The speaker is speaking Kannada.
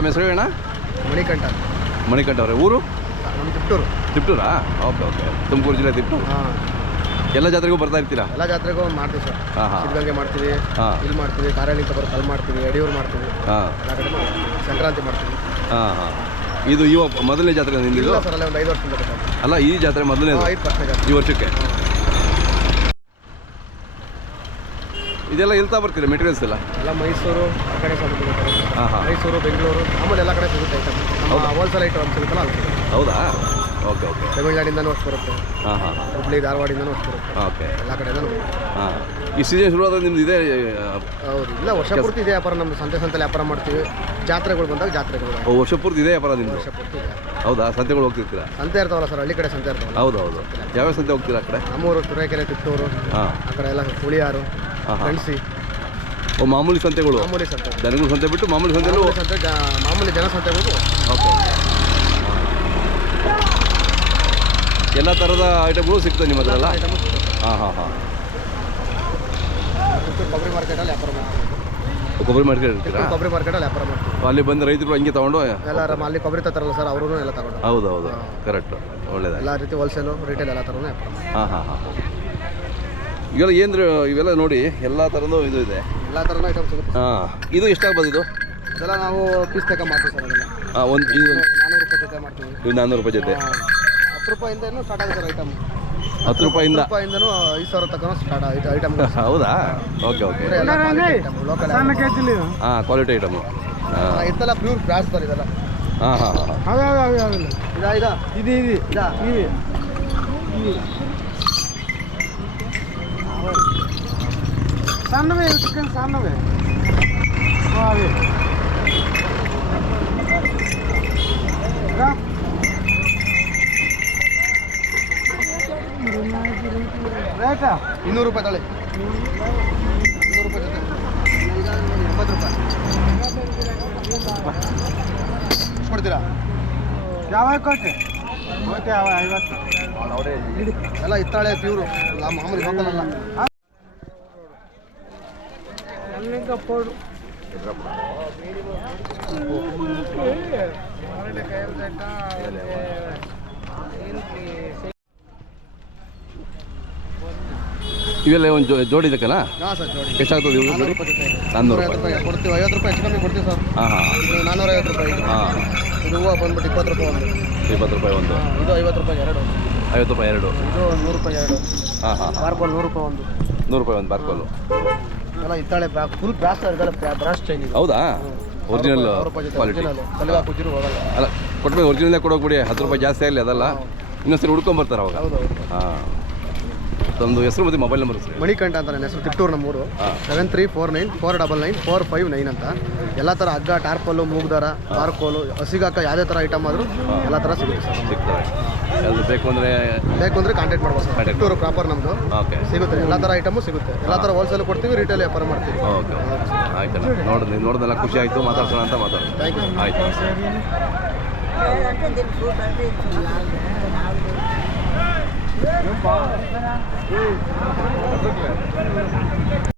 ತಮ್ಮ ಹೆಸರು ಅಣ್ಣ? ಮಣಿಕಂಠ. ಮಣಿಕಂಠ ಅವರೇ, ಊರು? ನಮ್ಮ ತಿಪ್ಟೂರು. ತಿಪ್ಟೂರಾ? Okay okay. ತುಮಕೂರು ಜಿಲ್ಲೆ ತಿಪ್ಟೂರು. ಹಾಂ. ಎಲ್ಲ ಜಾತ್ರೆಗೂ ಬರ್ತಾ ಇರ್ತೀರಾ? ಎಲ್ಲ ಜಾತ್ರೆಗೂ ಮಾಡ್ತೀವಿ ಸರ್. ಸಿದ್ಧಗಂಗೆ ಮಾಡ್ತೀವಿ, ಇಲ್ಲಿ ಮಾಡ್ತೀವಿ, ಕಾರಲ್ಲಿ ಅಂತ ಬರೋದು ಅಲ್ಲಿ ಮಾಡ್ತೀವಿ, ಯಡಿಯೂರು ಮಾಡ್ತೀವಿ, ಎಲ್ಲ ಕಡೆ ಸಂಕ್ರಾಂತಿ ಮಾಡ್ತೀವಿ. ಹಾಂ ಹಾಂ. ಇದು ಮೊದಲನೇ ಜಾತ್ರೆ ನಿಂದಿದ್ದು? ಇಲ್ಲ ಸರ್, ಅಲ್ಲ ಒಂದು 5 ವರ್ಷದಿಂದ ಅಲ್ಲ, ಈ ಜಾತ್ರೆ ಮೊದಲನೇ 5 ವರ್ಷ ಜಾತ್ರೆ ಈ ವರ್ಷಕ್ಕೆ. ಇದೆಲ್ಲ ಎಲ್ತಾ ಬರ್ತೀರಾ ಮೆಟೀರಿಯಲ್ಸ್ ಎಲ್ಲ? ಎಲ್ಲ ಮೈಸೂರು ಆ ಕಡೆ ಸಿಗುತ್ತೆ. ಹಾಂ ಹಾಂ. ಮೈಸೂರು, ಬೆಂಗಳೂರು, ಆಮೇಲೆ ಎಲ್ಲ ಕಡೆ ಸಿಗುತ್ತೆ ಐಟಮ್. ನಮ್ಮ ಹೋಲ್ಸೇಲ್ ಐಟಮ್ ಸಿಗುತ್ತಲ್ಲ ಅಲ್ಲಿ ಸಿಗುತ್ತೆ. ಹೌದಾ? Okay okay. ತಮಿಳ್ನಾಡಿಂದನೂ ಅಷ್ಟು ಬರುತ್ತೆ. ಹಾಂ ಹಾಂ. ಹುಬ್ಳಿ ಧಾರವಾಡಿಂದನೂ ಅಷ್ಟು ಬರುತ್ತೆ. ಓಕೆ. ಎಲ್ಲ ಕಡೆಯಿಂದನೂ. ಹಾಂ. ಈ ಸೀಸನ್ ಶುರುವಾದ ನಿಮ್ದು ಇದೆ? ಹೌದು. ಇಲ್ಲ, ವರ್ಷ ಪೂರ್ತಿ ಇದೆ ವ್ಯಾಪಾರ. ನಮ್ಮದು ಸಂತೆಲಿ ವ್ಯಾಪಾರ ಮಾಡ್ತೀವಿ. ಜಾತ್ರೆಗಳು ಬಂದಾಗ ಜಾತ್ರೆಗಳು. ವರ್ಷ ಪೂರ್ತಿ ಇದೆ ವ್ಯಾಪಾರ ನಿಮ್ಮದು? ವರ್ಷ ಪೂರ್ತಿ ಇದೆ. ಹೌದಾ? ಸಂತೆಗಳು ಹೋಗ್ತಿರ್ತೀರಾ? ಸಂತೆ ಇರ್ತಾವಲ್ಲ ಸರ್, ಹಳ್ಳಿ ಕಡೆ ಸಂತೆ ಇರ್ತಾವಲ್ಲ. ಹೌದು ಹೌದು. ಯಾವ್ಯಾವ ಸಂತೆ ಹೋಗ್ತೀರಾ ಆ ಕಡೆ? ನಮ್ಮೂರು, ತುರೇಕೆರೆ, ತಿಪ್ಟೂರು, ಆ ಕಡೆ ಎಲ್ಲ ಹುಳಿಯಾರು, ಗಣಸಿ. ಮಾಮೂಲಿ ಸಂತೆಗಳು? ಮಾಮೂಲಿ ಸಂತೆ. ದನಗಳ ಸಂತೆ ಬಿಟ್ಟು ಮಾಮೂಲಿ ಸಂತೆಗಳು? ಮಾಮೂಲಿ ಜನ ಸಂತೆಗಳು. ಓಕೆ. ಎಲ್ಲ ಥರದ ಐಟಮ್ಗಳು ಸಿಗ್ತದೆ ನಿಮ್ಮ ಹತ್ರ? ಹಾಂ ಹಾಂ ಹಾಂ. ಕೊಬ್ಬರಿ ಮಾರ್ಕೆಟಲ್ಲಿ ವ್ಯಾಪಾರ ಮಾಡ್ತೀವಿ. ಕೊಬ್ಬರಿ ಮಾರ್ಕೆಟ್ ಇರ್ತೀರಾ? ಕೊಬ್ಬರಿ ಮಾರ್ಕೆಟಲ್ಲಿ ವ್ಯಾಪಾರ ಮಾಡ್ತೀವಿ. ಅಲ್ಲಿ ಬಂದು ರೈತರು ಹಂಗೆ ತೊಗೊಂಡು ಎಲ್ಲ ಅಲ್ಲಿ ಕೊಬ್ಬರಿ ತರ್ತಾರಲ್ಲ ಸರ್, ಅವರು ಎಲ್ಲ ತಗೊಂಡು. ಹೌದು ಹೌದು, ಕರೆಕ್ಟು. ಒಳ್ಳೆಯದು. ಎಲ್ಲ ರೀತಿ ಹೋಲ್ಸೇಲು, ರಿಟೇಲ್ ಎಲ್ಲ ಥರನೂ ವ್ಯಾಪಾರ. ಹಾಂ ಹಾಂ ಹಾಂ. ಇವೆಲ್ಲ ಏನು ಇವೆಲ್ಲ ನೋಡಿ ಎಲ್ಲ ಥರದ್ದು ಇದು ಇದೆ? ಎಲ್ಲ ಥರನೂ ಐಟಮ್ ಸಿಗುತ್ತೆ. ಹಾಂ. ಇದು ಎಷ್ಟಾಗ್ಬೋದು ಇದು? ಇದೆಲ್ಲ ನಾವು ಪೀಸ್ ತಗೊಂಡು ಮಾಡ್ತೀವಿ ಸರ್. ಅದೆಲ್ಲ ಇದು 400 ರೂಪಾಯಿ ಜೊತೆ ಮಾಡ್ತೀವಿ. ಇದು 400 ರೂಪಾಯಿ ಜೊತೆ? 10 ರೂಪಾಯಿಂದನೂ ಸ್ಟಾರ್ಟ್ ಆಗುತ್ತೆ ಸರ್ ಐಟಮ್. 10 ರೂಪಾಯಿಂದ? 10 ರೂಪಾಯಿಂದನೂ 5,000 ತನಕ ಸ್ಟಾರ್ಟ್ ಆಗುತ್ತೆ ಐಟಮ್. ಹೌದಾ? Okay okay. ಲೋಕಲ್. ಹಾಂ, ಕ್ವಾಲಿಟಿ ಐಟಮು. ಇದೆಲ್ಲ ಪ್ಯೂರ್ ಬ್ರಾಸ್ ಸರ್ ಇದೆಲ್ಲ. ಹಾಂ ಹಾಂ ಹಾಂ. ಸಣ್ಣವೇ ಸಣ್ಣವೇ. ರೇಟಾ 200 ರೂಪಾಯಿ ತಳಿ. 200 ರೂಪಾಯಿ ಜೊತೆ 80 ರೂಪಾಯಿ ಕೊಡ್ತೀರಾ? ಯಾವ ಕೊಟ್ಟೆ? ಓಕೆ, 50 ಎಲ್ಲ ಇತ್ತಾಳೆ ಪ್ಯೂರು, ಮಾಮೂಲಿ ಲೋಕಲ್ ಅಲ್ಲ. ಇವೆಲ್ಲ ಒಂದು ಜೋಡಿ ಇದಕ್ಕಲ್ಲ? ಹಾಂ ಸರ್, ಜೋಡಿ. ಎಷ್ಟಾಗ್ತದೆ ಇವು ಜೋಡಿ? 400 ರೂಪಾಯಿ ಕೊಡ್ತೀವಿ. 50 ರೂಪಾಯಿ ಹೆಚ್ಚು ಕಮ್ಮಿ ಕೊಡ್ತೀವಿ ಸರ್. ಹಾಂ ಹಾಂ. 450 ರೂಪಾಯಿ. ಹಾಂ. ಇದು ಹೂವು ಬಂದ್ಬಿಟ್ಟು 20 ರೂಪಾಯಿ ಒಂದು. 20 ರೂಪಾಯಿ ಒಂದು. ಇದು 50 ರೂಪಾಯಿ ಎರಡು. 50 ರೂಪಾಯಿ ಎರಡು. ಇದು 100 ರೂಪಾಯಿ ಎರಡು. ಹಾಂ ಹಾಂ. ಬಾರ್ಕೋಲ್ 100 ರೂಪಾಯಿ ಒಂದು. 100 ರೂಪಾಯಿ ಒಂದು ಬಾರ್ಕೋಲು. ಎಲ್ಲ ಇತ್ತಾಳೆ ಫುಲ್ ಬ್ರಾಸ್ ಇದೆಲ್ಲ, ಬ್ರಾಸ್ ಚೈನ್ ಇದೆ. ಹೌದಾ? Original quality. ಕಲ್ಗ ಕುಜಿರು ಹೋಗಲ್ಲ. ಅಲ್ಲ, ಕೊಟ್ಮೇಲೆ ಒರಿಜಿನಲ್ಲೇ ಕೊಡೋಗ್ಬಿಡಿ. 10 ರೂಪಾಯಿ ಜಾಸ್ತಿ ಆಗಲಿ ಅದಲ್ಲ, ಇನ್ನೊಂದ್ಸರಿ ಹುಡ್ಕೊಂಬರ್ತಾರೆ ಅವಾಗ. ಹೌದು. ಹಾಂ. ತಮ್ಮದು ಹೆಸರು ಮತ್ತು ಮೊಬೈಲ್ ನಂಬರ್ ಸರ್? ಮಣಿಕಂಠ ಅಂತ ನನ್ನ ಹೆಸರು. ತಿಪ್ಟೂರು ನಮ್ಮೂರು. 7349499459 ಅಂತ. ಎಲ್ಲ ಥರ ಹಗ್ಗ, ಟಾರ್ಪಲ್ಲು, ಮೂಗ್ದಾರ, ಬಾರ್ಕೋಲು, ಹಸಿಗಾಕ ಯಾವುದೇ ಥರ ಐಟಮ್ ಆದರೂ ಎಲ್ಲ ಥರ ಸಿಗುತ್ತೆ ಸರ್. ಸಿಗ್ತವೆ. ಯಾವುದು ಬೇಕು ಅಂದರೆ ಕಾಂಟ್ಯಾಕ್ಟ್ ಮಾಡ್ಬೋದು ಸರ್. ತಿಪ್ಟೂರು ಪ್ರಾಪರ್ ನಮ್ಮದು. ಓಕೆ. ಸಿಗುತ್ತೆ, ಎಲ್ಲ ಥರ ಐಟಮು ಸಿಗುತ್ತೆ. ಎಲ್ಲ ಥರ ಹೋಲ್ಸೇಲ್ ಕೊಡ್ತೀವಿ, ರಿಟೇಲ್ ವ್ಯಾಪಾರ ಮಾಡ್ತೀವಿ. ಓಕೆ. ಆಯ್ತು. ನೋಡೋದೆಲ್ಲ ಖುಷಿ ಆಯಿತು. ಮಾತಾಡ್ಸೋಣ ಅಂತ ಮಾತಾಡೋಣ. Thank you. ಆಯಿತು.